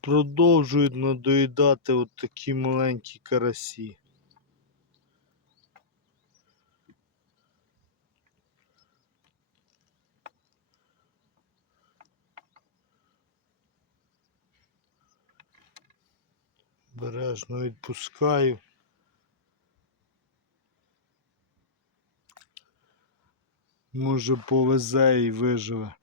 продовжують надоїдати от такі маленькі карасі. Бережно відпускаю. Може повезе і виживе.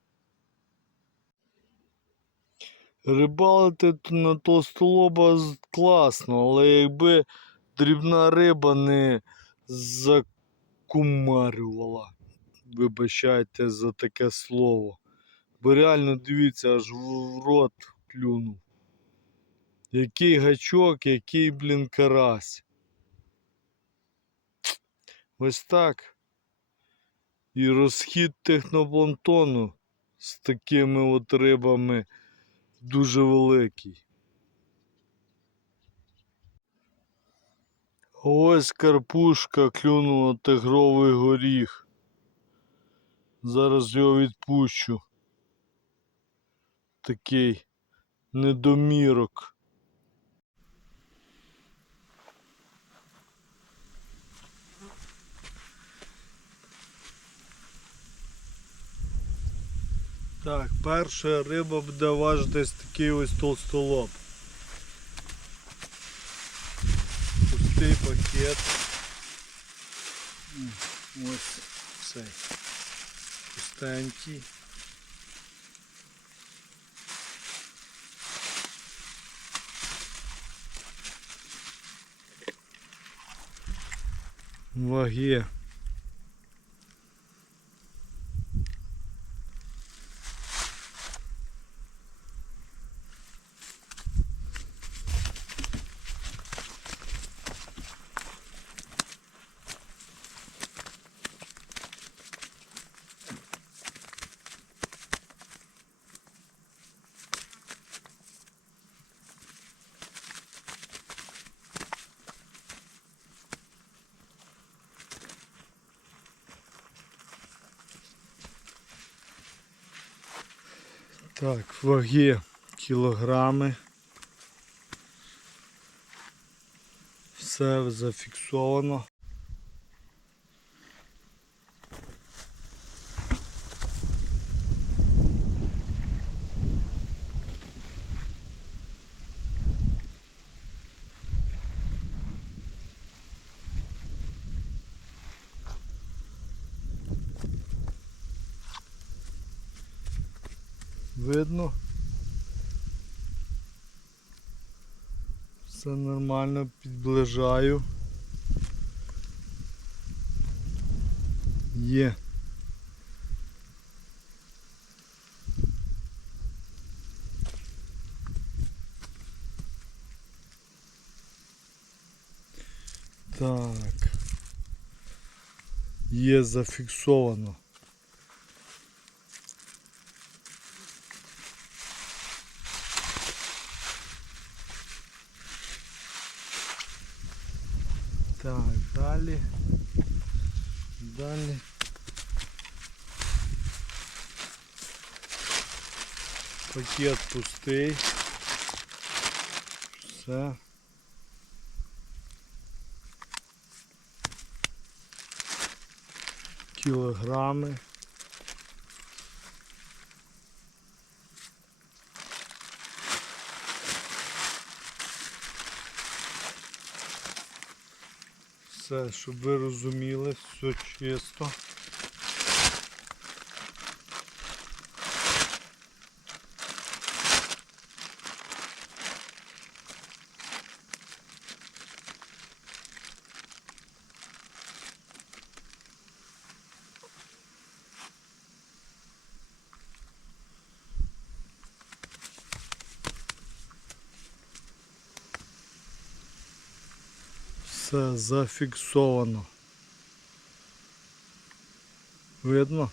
Рибалити на толстолоба класно, але якби дрібна риба не закумарювала. Вибачайте за таке слово. Бо реально дивіться, аж в рот клюнув. Який гачок, який, блін, карась. Ось так. І розхід технопланктону з такими от рибами дуже великий. Ось карпушка клюнула тигровий горіх. Зараз його відпущу. Такий недомірок. Так, перша риба буде важитись такий ось толстолоб. Пустий пакет. Ось цей. Пустенький. Ваги. Так, ваги кілограми. Все зафіксовано. Видно. Все нормально, підближаю. Є. Так. Є зафіксовано. Так, далі. Далі. Пакет пустий. Все. Кілограми. Все, щоб ви розуміли, все чисто. Все зафіксовано. Видно?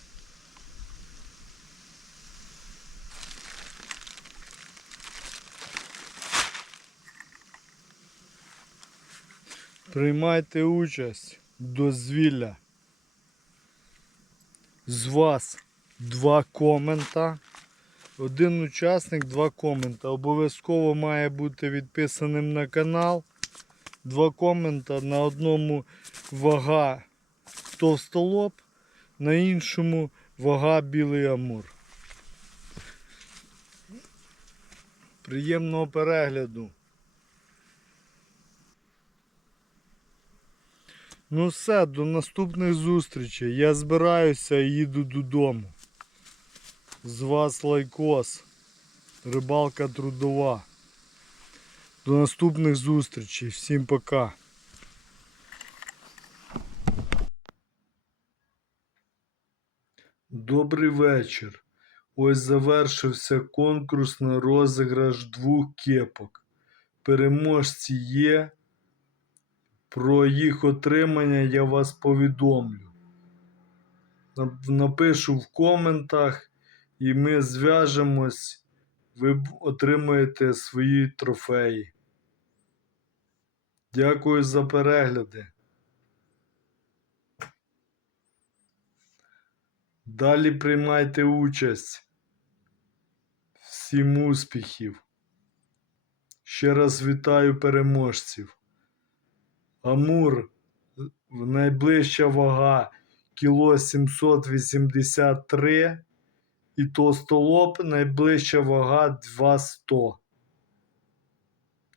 Приймайте участь дозвілля. З вас два комента Один учасник, два комента. Обов'язково має бути відписаним на канал. Два комента. На одному вага товстолоб, на іншому вага білий амур. Приємного перегляду. Ну все, до наступних зустрічей. Я збираюся і їду додому. З вас лайкос. Рибалка трудова. До наступних зустрічей. Всім пока. Добрий вечір. Ось завершився конкурс на розіграш двох кепок. Переможці є. Про їх отримання я вас повідомлю. Напишу в коментах і ми зв'яжемось. Ви отримаєте свої трофеї. Дякую за перегляди. Далі приймайте участь. Всім успіхів. Ще раз вітаю переможців. Амур, найближча вага кіло 783 і товстолоб найближча вага 200.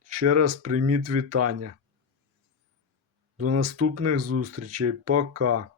Ще раз прийміть вітання. До наступних зустрічей. Пока.